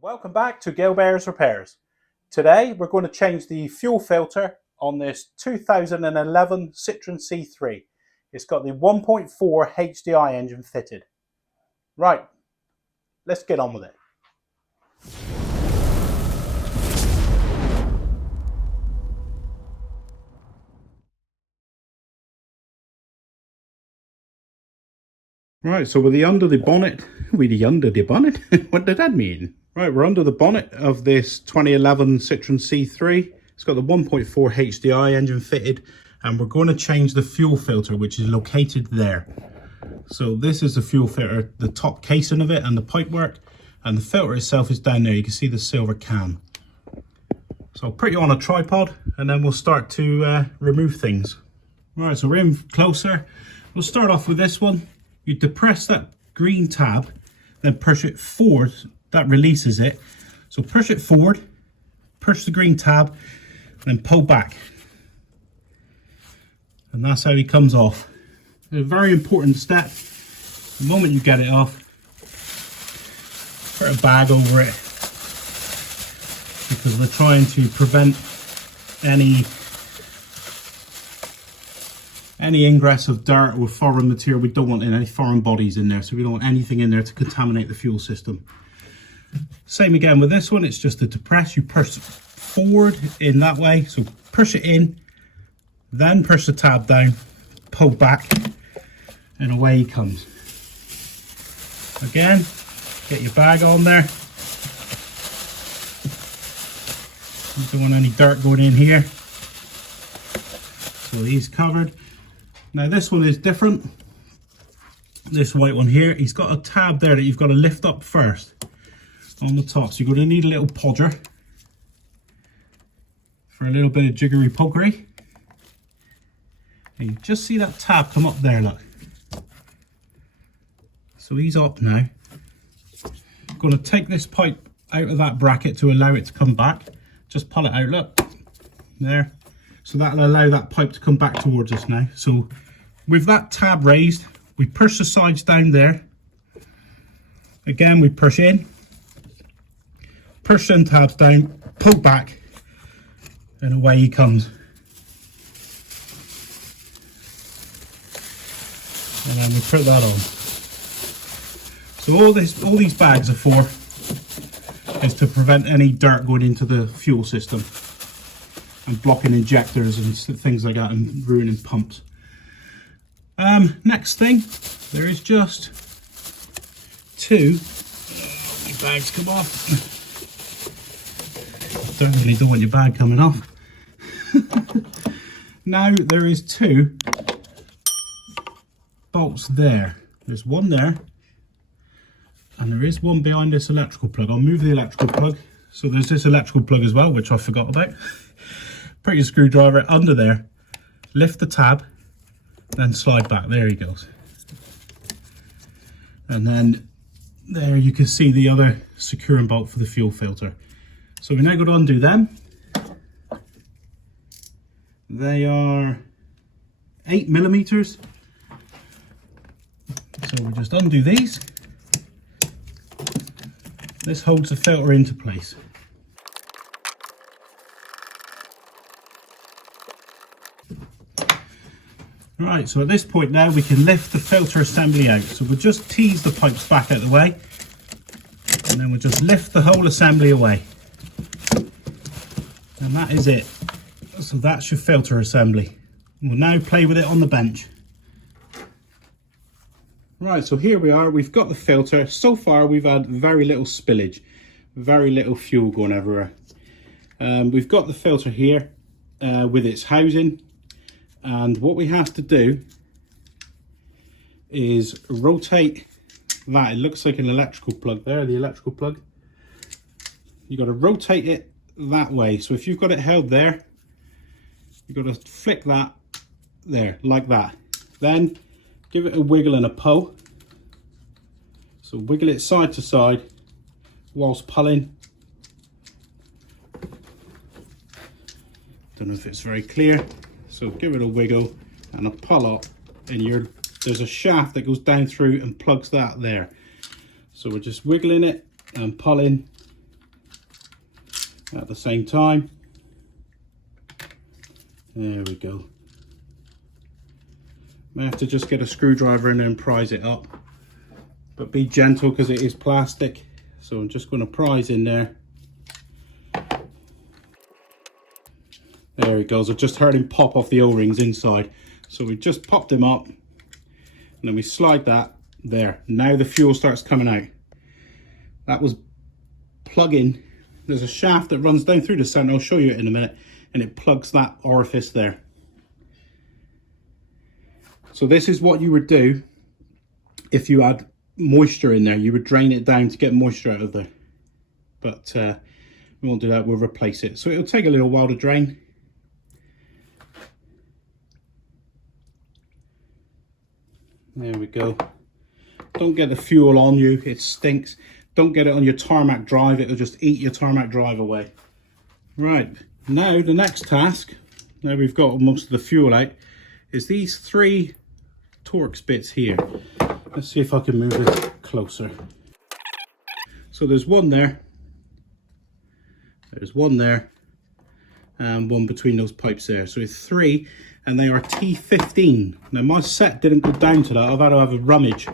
Welcome back to Gilbert's Repairs. Today we're going to change the fuel filter on this 2011 Citroen C3. It's got the 1.4 HDI engine fitted. Right, let's get on with it. Right, so we're under the bonnet. What did that mean? Right, we're under the bonnet of this 2011 Citroen C3. It's got the 1.4 HDI engine fitted, and we're going to change the fuel filter, which is located there. So this is the fuel filter, the top casing of it and the pipework, and the filter itself is down there. You can see the silver can. So I'll put you on a tripod and then we'll start to remove things. Right, so we're in closer. We'll start off with this one. You depress that green tab, then push it forward. That releases it. So push it forward, push the green tab, then pull back. And that's how he comes off. It's a very important step. The moment you get it off, put a bag over it, because we're trying to prevent any ingress of dirt or foreign material. We don't want any foreign bodies in there, so we don't want anything in there to contaminate the fuel system. Same again with this one. It's just to depress. You push forward in that way, so push it in, then push the tab down, pull back, and away he comes. Again, get your bag on there. You don't want any dirt going in here. So he's covered. Now this one is different. This white one here, he's got a tab there that you've got to lift up first on the top. So you're going to need a little podger for a little bit of jiggery pokery. And you just see that tab come up there, look. So he's up now. I'm going to take this pipe out of that bracket to allow it to come back. Just pull it out, look. There. So that'll allow that pipe to come back towards us now. So with that tab raised, we push the sides down there. Again, we push in, push them tabs down, pull back, and away he comes. And then we put that on. So all these bags are for is to prevent any dirt going into the fuel system and blocking injectors and things like that and ruining pumps. Next thing, there is just two. My bags come off. Don't really want your bag coming off. Now there is two bolts there. There's one there, and there is one behind this electrical plug. I'll move the electrical plug. So there's this electrical plug as well, which I forgot about. Put your screwdriver under there, lift the tab, then slide back. There he goes. And then there you can see the other securing bolt for the fuel filter. So we're now going to undo them. They are 8mm. So we'll just undo these. This holds the filter into place. Right, so at this point now we can lift the filter assembly out. So we'll just tease the pipes back out of the way, and then we'll just lift the whole assembly away. And that is it. So that's your filter assembly. We'll now play with it on the bench. Right, so here we are. We've got the filter. So far we've had very little spillage, very little fuel going everywhere. We've got the filter here with its housing. And what we have to do is rotate that. It looks like an electrical plug there, the electrical plug. You've got to rotate it that way. So if you've got it held there, you've got to flick that there, like that. Then give it a wiggle and a pull. So wiggle it side to side whilst pulling. Don't know if it's very clear. So give it a wiggle and a pull up, and there's a shaft that goes down through and plugs that there. So we're just wiggling it and pulling at the same time. There we go. May have to just get a screwdriver in there and prise it up, but be gentle because it is plastic. So I'm just going to prise in there. There he goes. I've just heard him pop off the O-rings inside. So we just popped him up, and then we slide that there. Now the fuel starts coming out. That was plugging. There's a shaft that runs down through the center. I'll show you it in a minute, and it plugs that orifice there. So this is what you would do if you had moisture in there. You would drain it down to get moisture out of there, but we won't do that. We'll replace it. So it'll take a little while to drain. There we go. Don't get the fuel on you, it stinks. Don't get it on your tarmac drive, it'll just eat your tarmac drive away. Right, now the next task, now we've got most of the fuel out, is these 3 Torx bits here. Let's see if I can move this closer. So there's one there, there's one there, and one between those pipes there. So it's 3, and they are T15. Now my set didn't go down to that. I've had to have a rummage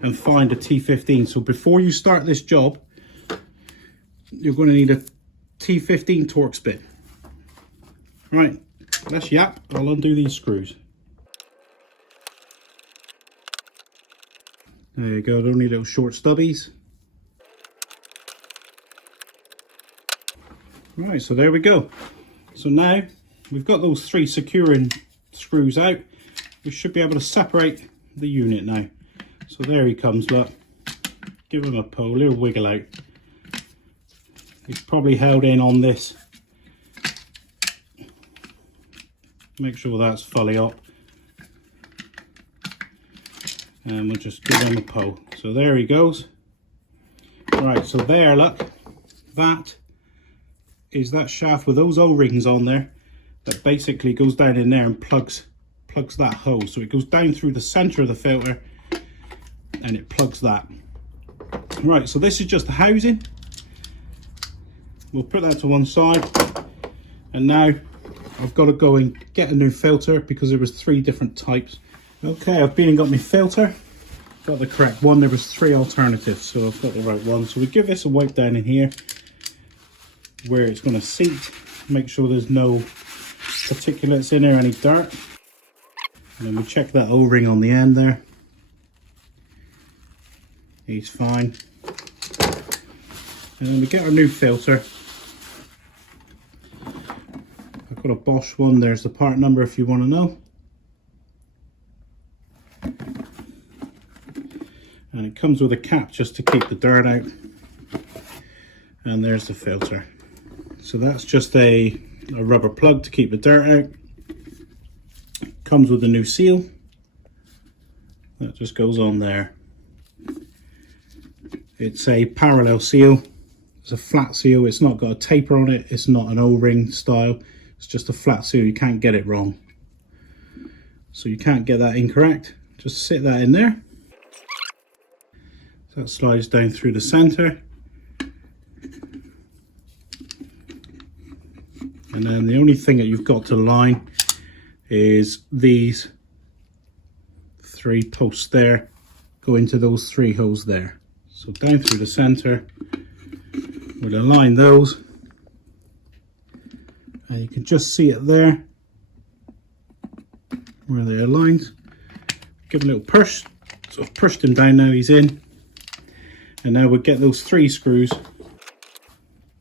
and find a T15. So before you start this job, you're going to need a T15 Torx bit. Right, let's yap. I'll undo these screws. There you go, only little short stubbies. Right, so there we go. So now we've got those 3 securing screws out. We should be able to separate the unit now. So there he comes, look. Give him a pull, a little wiggle out. He's probably held in on this. Make sure that's fully up. And we'll just give him a pull. So there he goes. Right, so there, look. That is that shaft with those O-rings on there that basically goes down in there and plugs that hose. So it goes down through the center of the filter and it plugs that. Right, so this is just the housing. We'll put that to one side, and now I've got to go and get a new filter because there was 3 different types. Okay, I've been and got my filter, got the correct one. There was 3 alternatives, so I've got the right one. So we give this a wipe down in here where it's going to seat, make sure there's no particulates in there, any dirt, and then we check that O-ring on the end there. He's fine. And then we get our new filter. I've got a Bosch one. There's the part number if you want to know. And it comes with a cap just to keep the dirt out. And there's the filter. So that's just a rubber plug to keep the dirt out. Comes with a new seal. That just goes on there. It's a parallel seal. It's a flat seal. It's not got a taper on it. It's not an O-ring style. It's just a flat seal. You can't get it wrong. So you can't get that incorrect. Just sit that in there. So that slides down through the center. And then the only thing that you've got to line is these 3 posts there. Go into those 3 holes there. So down through the center, we'll align those, and you can just see it there where they're aligned. Give a little push, so I've pushed him down, now he's in. And now we'll get those 3 screws,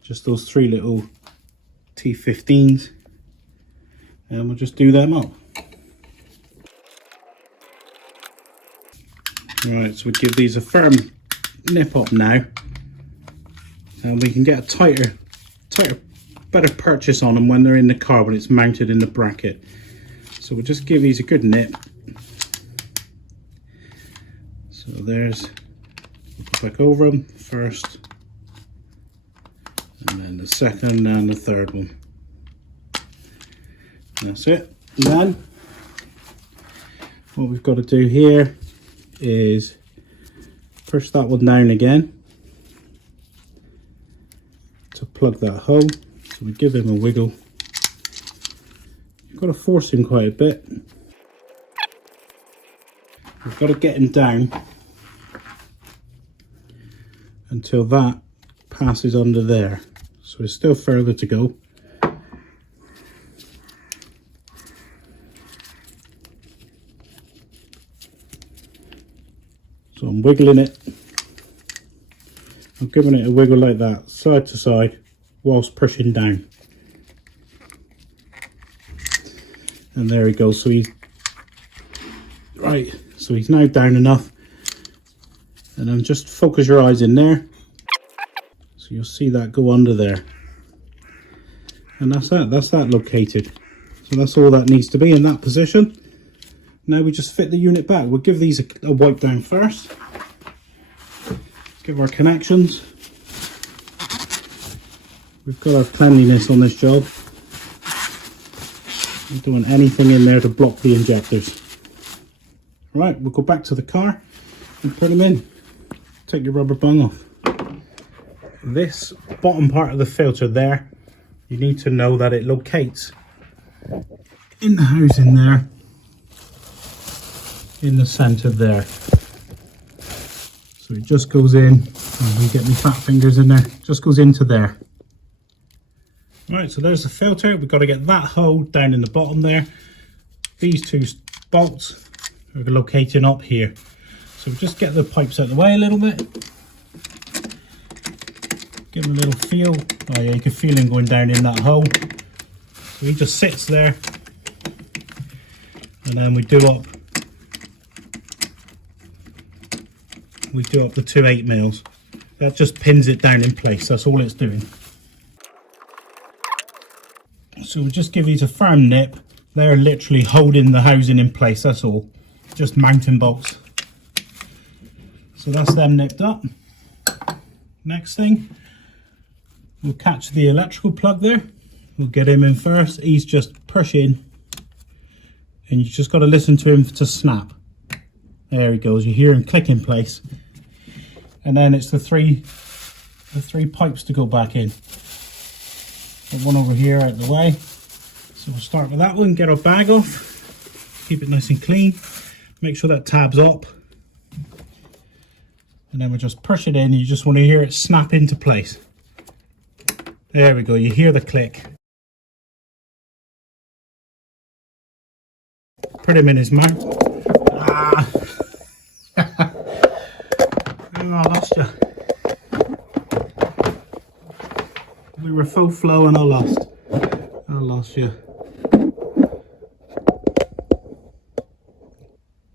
just those 3 little T15s, and we'll just do them up. Right, so we give these a firm nip up now, and we can get a tighter, better purchase on them when they're in the car, when it's mounted in the bracket. So we'll just give these a good nip. So there's, we'll go back over them first, and then the second and the third one. That's it. And then what we've got to do here is push that one down again, to plug that hole. So we give him a wiggle. You've got to force him quite a bit. We've got to get him down until that passes under there. So there's still further to go. So I'm wiggling it. I'm giving it a wiggle like that, side to side, whilst pushing down. And there he goes. So he's right. So he's now down enough. And then just focus your eyes in there. So you'll see that go under there. And that's that located. So that's all that needs to be in that position. Now we just fit the unit back. We'll give these a wipe down first. Give our connections. We've got our cleanliness on this job. We don't want anything in there to block the injectors. Right, we'll go back to the car and put them in. Take your rubber bung off. This bottom part of the filter there, you need to know that it locates in the housing there, in the centre there. So it just goes in, and we get my fat fingers in there, just goes into there. Right, so there's the filter. We've got to get that hole down in the bottom there. These two bolts are locating up here. So we'll just get the pipes out of the way a little bit. Give him a little feel. Oh yeah, you can feel him going down in that hole. So he just sits there. And then we do up the 2 8mm. That just pins it down in place. That's all it's doing. So we'll just give these a firm nip. They're literally holding the housing in place, that's all. Just mounting bolts. So that's them nipped up. Next thing, we'll catch the electrical plug there. We'll get him in first. He's just pushing. And you just got to listen to him to snap. There he goes. You hear him click in place. And then it's the three pipes to go back in. Got one over here out of the way. So we'll start with that one, get our bag off, keep it nice and clean, make sure that tab's up. And then we'll just push it in, you just want to hear it snap into place. There we go, you hear the click. Put him in his mouth. Ah. Oh, I lost you. We were full flow and I lost you.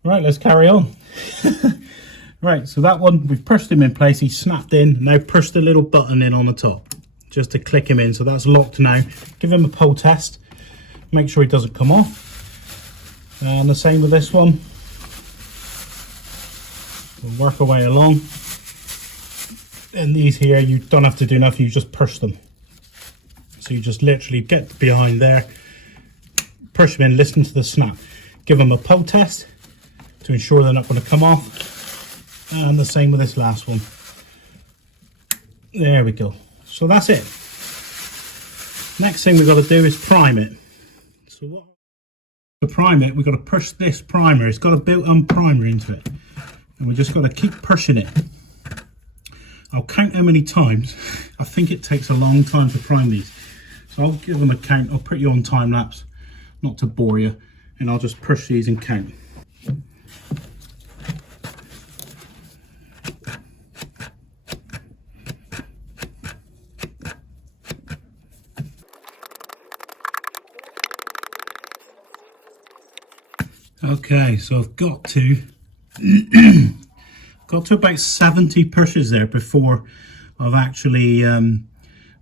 Right, let's carry on. Right, so that one, we've pushed him in place, he's snapped in. Now push the little button in on the top, just to click him in. So that's locked now. Give him a pull test, make sure he doesn't come off. And the same with this one. We'll work our way along. And these here, you don't have to do nothing, you just push them. So you just literally get behind there, push them in, listen to the snap. Give them a pull test to ensure they're not going to come off. And the same with this last one. There we go. So that's it. Next thing we've got to do is prime it. So what? To prime it, we've got to push this primer. It's got a built-in primer into it. And we just got to keep pushing it. I'll count how many times. I think it takes a long time to prime these. So I'll give them a count. I'll put you on time lapse, not to bore you. And I'll just push these and count. Okay, so I've got to about 70 pushes there before I've actually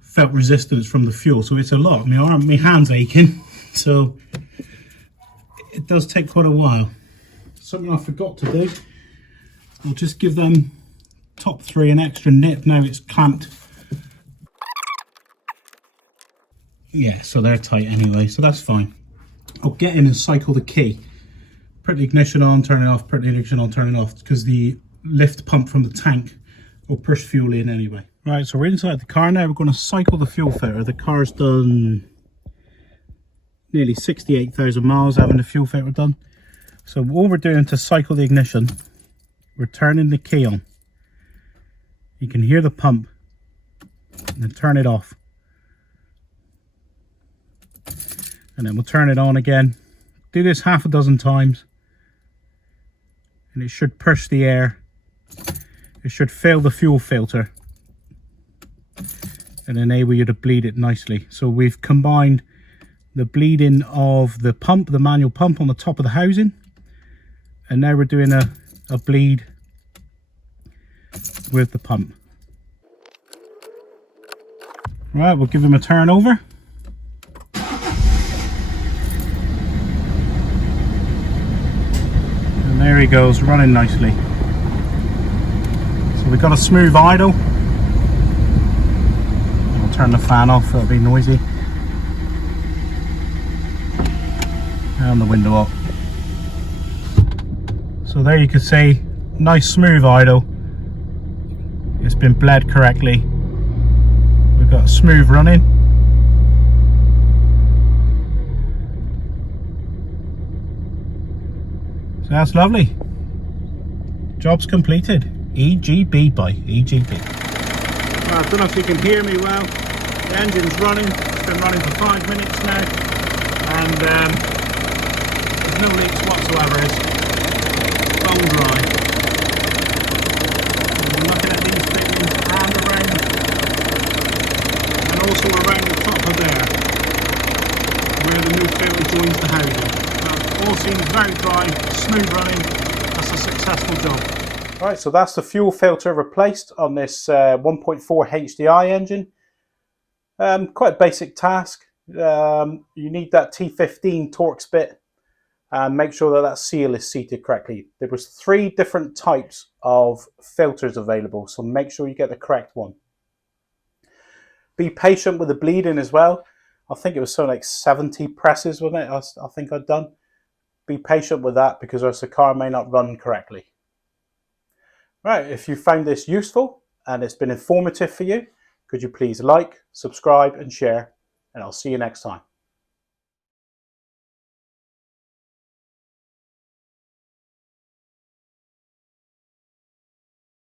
felt resistance from the fuel. So it's a lot. My hand's aching, so it does take quite a while. Something I forgot to do, I'll just give them top 3 an extra nip. Now it's clamped. Yeah, so they're tight anyway, so that's fine. I'll get in and cycle the key. Put the ignition on, turn it off, put the ignition on, turn it off, because the lift pump from the tank or push fuel in anyway. Right, so we're inside the car now. We're going to cycle the fuel filter. The car's done nearly 68,000 miles having the fuel filter done. So what we're doing to cycle the ignition, we're turning the key on. You can hear the pump, and then turn it off. And then we'll turn it on again. Do this half a dozen times. And it should push the air. It should fill the fuel filter and enable you to bleed it nicely. So we've combined the bleeding of the pump, the manual pump on the top of the housing, and now we're doing a bleed with the pump. Right, we'll give him a turn over. And there he goes, running nicely. So we've got a smooth idle. We'll turn the fan off, it'll be noisy. And the window up. So there you can see, nice smooth idle. It's been bled correctly. We've got smooth running. So that's lovely. Job's completed. EGB by EGB. Well, I don't know if you can hear me well. The engine's running. It's been running for 5 minutes now. And there's no leaks whatsoever. It's bone dry. And we're looking at these fittings and around, and also around the top of there, where the new filter joins the housing. All seems very dry, smooth running. That's a successful job. Right, so that's the fuel filter replaced on this 1.4 HDI engine. Quite a basic task. You need that T15 Torx bit and make sure that that seal is seated correctly. There was 3 different types of filters available, so make sure you get the correct one. Be patient with the bleeding as well. I think it was something like 70 presses, wasn't it? I think I'd done. Be patient with that because else the car may not run correctly. Right, if you found this useful and it's been informative for you, could you please like, subscribe and share, and I'll see you next time.